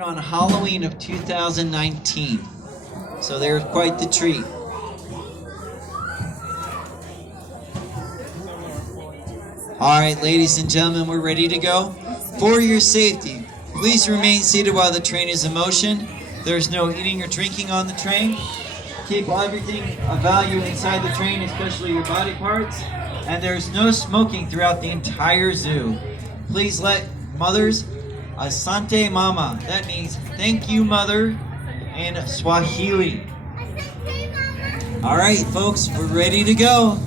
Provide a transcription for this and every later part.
On Halloween of 2019. So they're quite the treat. All right, ladies and gentlemen, we're ready to go. For your safety, please remain seated while the train is in motion. There's no eating or drinking on the train. Keep everything of value inside the train, especially your body parts. And there's no smoking throughout the entire zoo. Please let mothers Asante Mama. That means thank you, mother, in Swahili. All right, folks, we're ready to go.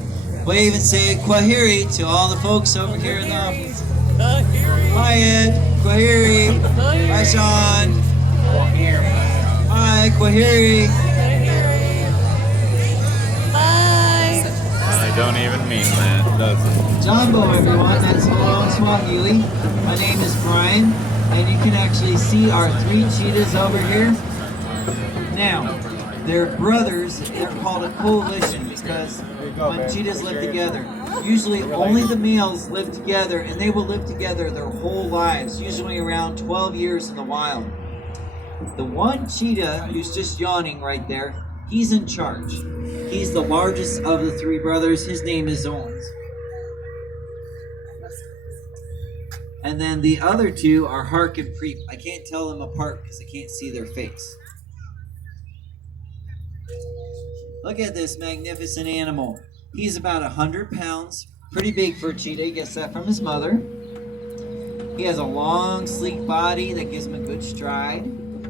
Wave and say Kwaheri to all the folks over here in the office. Hi, Ed. Kwaheri. Hi, Sean. Hi, Kwaheri. I don't even mean that, does it? Jumbo, everyone. That's hello in Swahili. My name is Brian. And you can actually see our 3 cheetahs over here. Now, they're brothers. They're called a coalition because when cheetahs live together, usually only the males live together, and they will live together their whole lives, usually around 12 years in the wild. The one cheetah who's just yawning right there, he's in charge. He's the largest of the 3 brothers. His name is Owens. And then the other 2 are Hark and Preep. I can't tell them apart because I can't see their face. Look at this magnificent animal. He's about 100 pounds. Pretty big for a cheetah. He gets that from his mother. He has a long, sleek body that gives him a good stride.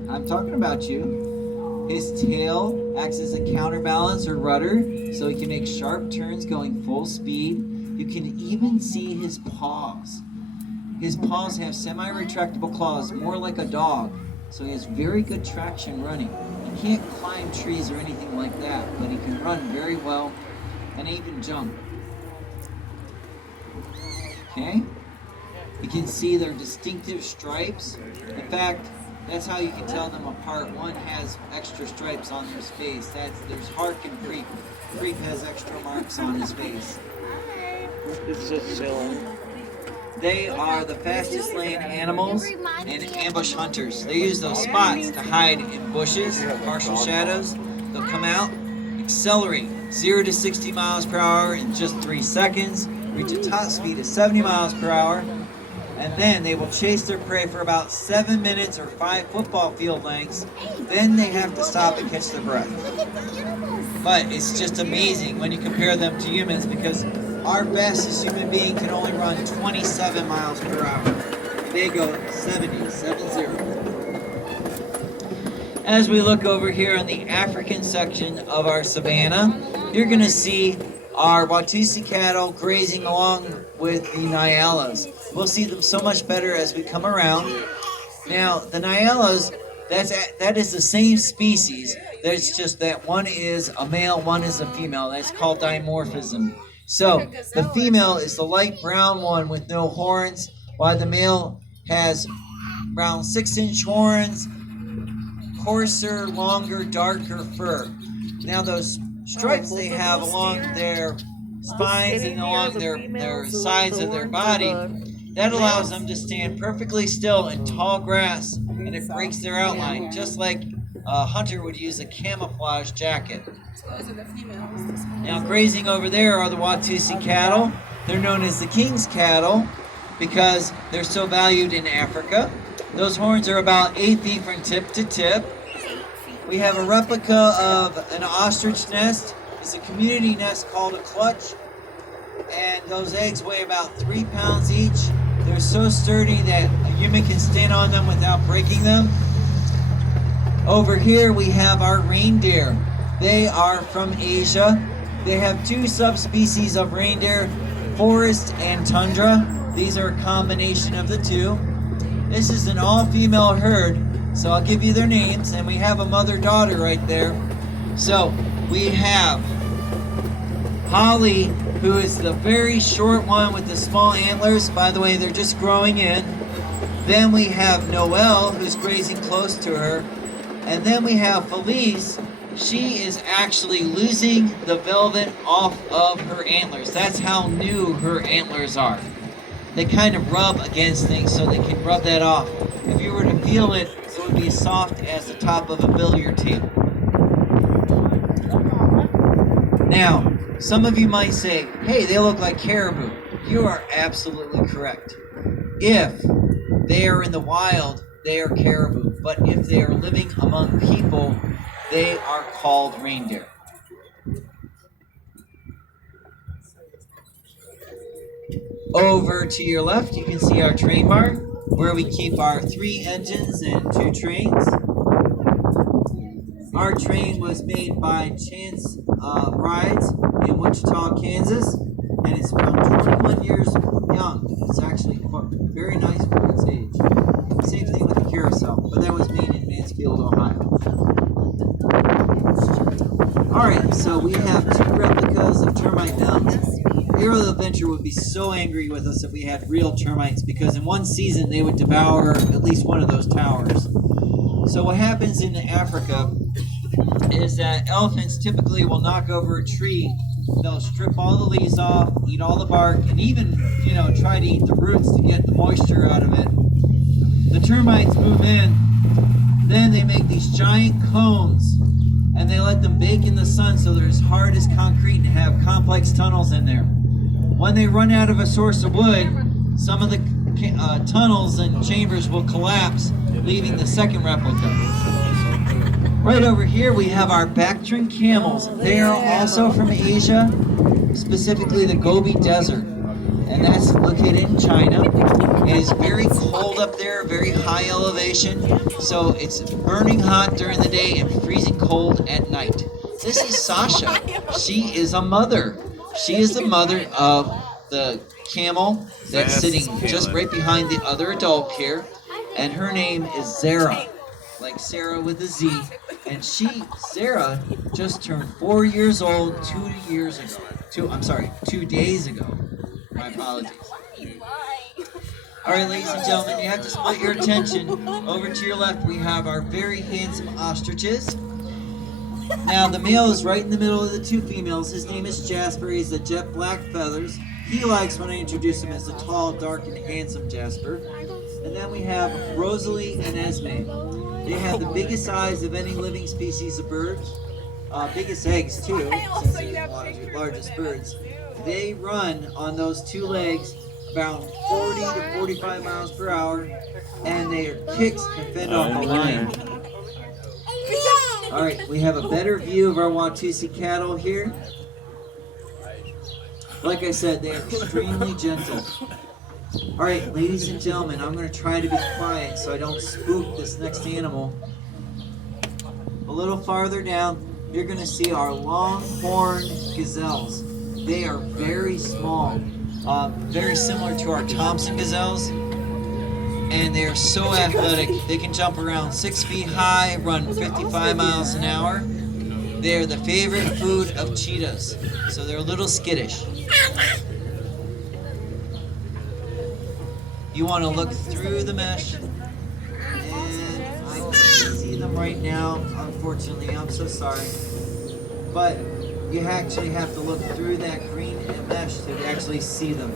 I'm talking about you. His tail acts as a counterbalance or rudder, so he can make sharp turns going full speed. You can even see his paws. His paws have semi-retractable claws, more like a dog, so he has very good traction running. He can't climb trees or anything like that, but he can run very well and even jump. Okay? You can see their distinctive stripes. In fact, that's how you can tell them apart. One has extra stripes on his face. There's Hark and Preep. Preep has extra marks on his face. It's just chilling. They are the fastest laying animals and ambush hunters. They use those spots to hide in bushes, partial shadows. They'll come out, accelerate 0 to 60 miles per hour in just 3 seconds, reach a top speed of 70 miles per hour, and then they will chase their prey for about 7 minutes or 5 football field lengths. Then they have to stop and catch their breath. But it's just amazing when you compare them to humans because our fastest human being can only run 27 miles per hour. They go 70. As we look over here on the African section of our savanna, you're going to see our Watusi cattle grazing along with the Nyalas. We'll see them so much better as we come around. Now, the Nyalas, that is the same species. There's just that one is a male, one is a female. That's called dimorphism. So, the female is the light brown one with no horns, while the male has around 6-inch horns, coarser, longer, darker fur. Now, those stripes they have along their spines and along their sides of their body, that allows them to stand perfectly still in tall grass, and it breaks their outline, just like a hunter would use a camouflage jacket. Now, grazing over there are the Watusi cattle. They're known as the king's cattle because they're so valued in Africa. Those horns are about 8 feet from tip to tip. We have a replica of an ostrich nest. It's a community nest called a clutch. And those eggs weigh about 3 pounds each. They're so sturdy that a human can stand on them without breaking them. Over here we have our reindeer. They are from Asia. They have 2 subspecies of reindeer, forest and tundra. These are a combination of the 2. This is an all-female herd, so I'll give you their names, and we have a mother-daughter right there. So we have Holly, who is the very short one with the small antlers. By the way, they're just growing in. Then we have Noelle, who's grazing close to her. And then we have Felice. She is actually losing the velvet off of her antlers. That's how new her antlers are. They kind of rub against things so they can rub that off. If you were to feel it, it it would be as soft as the top of a billiard table. Now, some of you might say, hey, they look like caribou. You are absolutely correct. If they are in the wild, they are caribou. But if they are living among people, they are called reindeer. Over to your left, you can see our train barn, where we keep our 3 engines and 2 trains. Our train was made by Chance Rides in Wichita, Kansas, and it's about 21 years young. It's actually very nice for its age. Same thing with the carousel, but that was made in Mansfield, Ohio. Alright, so we have 2 replicas of termite mounds. Hero of the Adventure would be so angry with us if we had real termites, because in one season they would devour at least one of those towers. So what happens in Africa is that elephants typically will knock over a tree. They'll strip all the leaves off, eat all the bark, and even, try to eat the roots to get the moisture out of it. The termites move in, then they make these giant cones, and they let them bake in the sun so they're as hard as concrete and have complex tunnels in there. When they run out of a source of wood, some of the tunnels and chambers will collapse, leaving the second replica. Right over here we have our Bactrin Camels. They are also from Asia, specifically the Gobi Desert, and that's located in China. It is very cold up there, very high elevation, so it's burning hot during the day and freezing cold at night. This is Sasha. She is a mother. She is the mother of the camel that's sitting just right behind the other adult here, and her name is Zara, like Sarah with a Z. And Sarah, just turned 4 years old 2 days ago. My apologies. All right, ladies and gentlemen, you have to split your attention. Over to your left, we have our very handsome ostriches. Now, the male is right in the middle of the 2 females. His name is Jasper. He's a jet black feathers. He likes when I introduce him as the tall, dark, and handsome Jasper. And then we have Rosalie and Esme. They have the biggest eyes of any living species of birds. Biggest eggs, too, since they're the largest birds. They run on those 2 legs about 40 to 45 miles per hour, and their kicks can fend off a lion. Alright, we have a better view of our Watusi cattle here. Like I said, they are extremely gentle. Alright, ladies and gentlemen, I'm going to try to be quiet so I don't spook this next animal. A little farther down, you're going to see our Longhorn Gazelles. They are very small, very similar to our Thompson Gazelles, and they are so athletic. They can jump around 6 feet high, run 55 miles an hour. They're the favorite food of cheetahs, so they're a little skittish. You want to look through the mesh, and I can't see them right now, unfortunately. I'm so sorry. But you actually have to look through that green mesh to actually see them.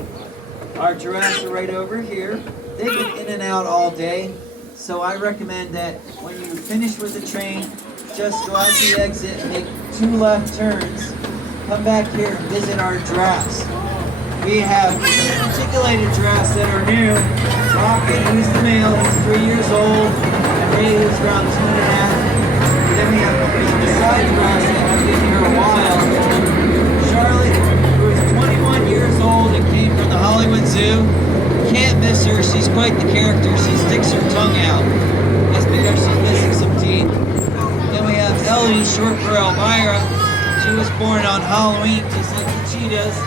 Our giraffes are right over here. They've been in and out all day, so I recommend that when you finish with the train, just go out the exit and make 2 left turns. Come back here and visit our giraffes. We have articulated giraffes that are new. Rocket, who's the male, he's 3 years old, and Ray, who's around 2 and a half. And then we have the side giraffes that have been here a while. Charlotte, who is 21 years old and came from the Hollywood Zoo. Can't miss her, she's quite the character. She sticks her tongue out. That's because she's missing some teeth. Then we have Ellie, short for Elvira. She was born on Halloween, just like the cheetahs.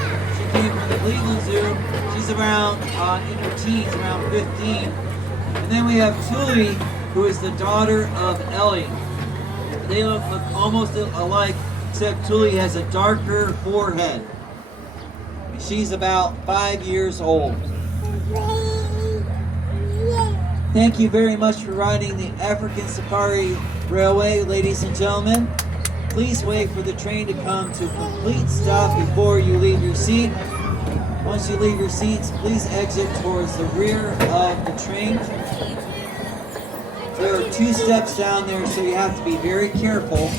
Came from the Cleveland Zoo. She's around in her teens, around 15. And then we have Tuli, who is the daughter of Ellie. They look almost alike, except Tuli has a darker forehead. She's about 5 years old. Thank you very much for riding the African Safari Railway, ladies and gentlemen. Please wait for the train to come to a complete stop before you leave your seat. Once you leave your seats, please exit towards the rear of the train. There are 2 steps down there, so you have to be very careful